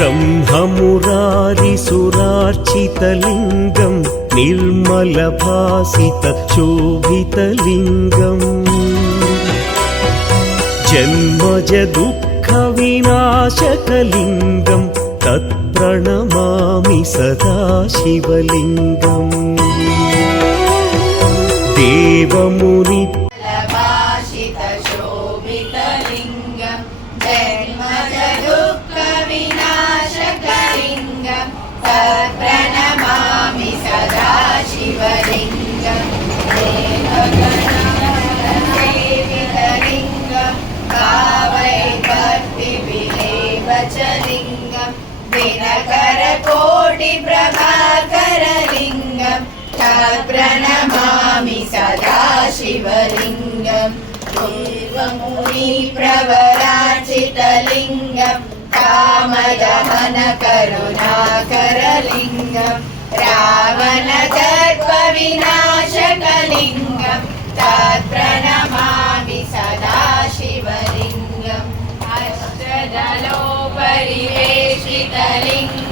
ब्रह्ममुरारिसुरार्चितलिङ्गं निर्मलभासितशोभितलिङ्गम् जन्मजदुःखविनाशकलिङ्गं तत्प्रणमामि सदा शिवलिङ्गम् देवमुनि भाषितशोभितलिङ्गं जन्मजदुःखविनाशकलिङ्गं तत्प्रणमामि सदा शिवलिङ्गं देवगणसेवितलिङ्गं भावैभक्तिविलेपचलिङ्गं दिनकरकोटिप्रभाकरलिङ्गं तत्प्रणमामि सदा शिवलिङ्गं देवमुनिप्रवरार्चितलिङ्गं कामदहनकरुणाकरलिङ्गं रावणदर्पविनाशकलिङ्गं तत्प्रणमामि सदा शिवलिङ्गम् अष्टदलोपरिवेशितलिङ्गं